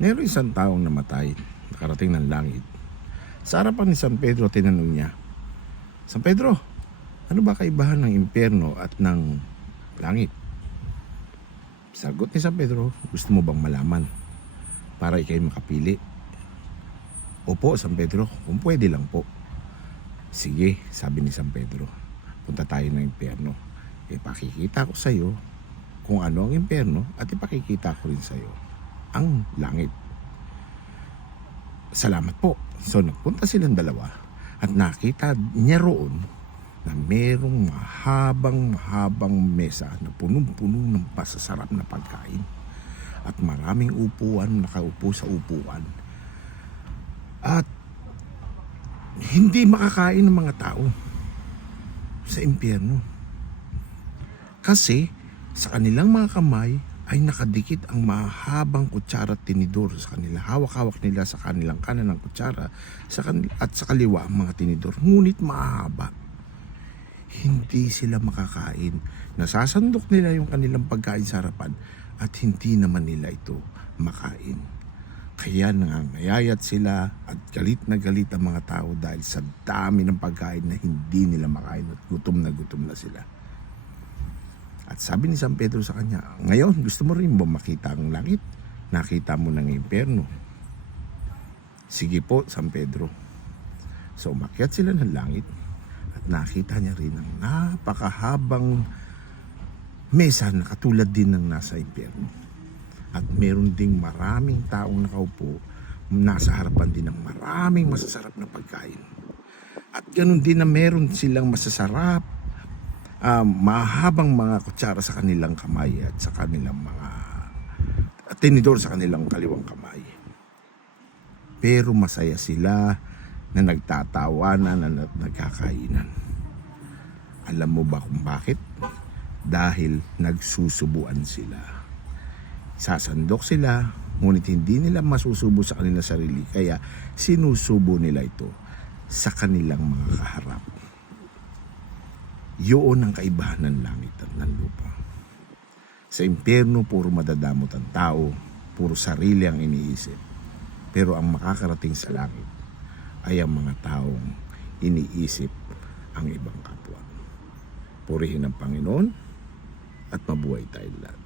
Meron isang taong namatay, nakarating ng langit. Sa harapan ni San Pedro, tinanong niya, San Pedro, ano ba kaibahan ng impyerno at ng langit? Sagot ni San Pedro, gusto mo bang malaman para ikay makapili? Opo, San Pedro, kung pwede lang po. Sige, sabi ni San Pedro, punta tayo ng impyerno. Ipakikita ko sa iyo kung ano ang impyerno at ipakikita ko rin sa iyo ang langit. Salamat po. So nagpunta silang dalawa at nakita niya roon na merong mahabang mesa na punong-puno ng masasarap na pagkain at maraming upuan, nakaupo sa upuan. At hindi makakain ng mga tao sa impyerno. Kasi sa kanilang mga kamay ay nakadikit ang mahabang kutsara at tinidor sa kanila. Hawak-hawak nila sa kanilang kanan ng kutsara at sa kaliwa ang mga tinidor. Ngunit mahaba. Hindi sila makakain. Nasasandok nila yung kanilang pagkain sa harapan at hindi naman nila ito makain. Kaya nangangayayat sila at galit na ang mga tao dahil sa dami ng pagkain na hindi nila makain at gutom na sila. At sabi ni San Pedro sa kanya, ngayon gusto mo rin ba makita ang langit? Nakita mo ng impyerno. Sige po, San Pedro. So umakyat sila ng langit at nakita niya rin ang napakahabang mesa na katulad din ng nasa impyerno. At meron ding maraming taong nakaupo, nasa harapan din ng maraming masasarap na pagkain. At ganun din na meron silang masasarap, mahabang mga kutsara sa kanilang kamay at sa kanilang mga tinidor sa kanilang kaliwang kamay. Pero masaya sila na nagtatawanan at nagkakainan. Alam mo ba kung bakit? Dahil nagsusubuan sila. Sasandok sila, ngunit hindi nila masusubo sa kanilang sarili, kaya sinusubo nila ito sa kanilang mga kaharap. Yun ang kaibahan ng langit at ng lupa. Sa impyerno, puro madadamot ang tao, puro sarili ang iniisip. Pero ang makakarating sa langit ay ang mga taong iniisip ang ibang kapwa. Purihin ang Panginoon at mabuhay tayo lahat.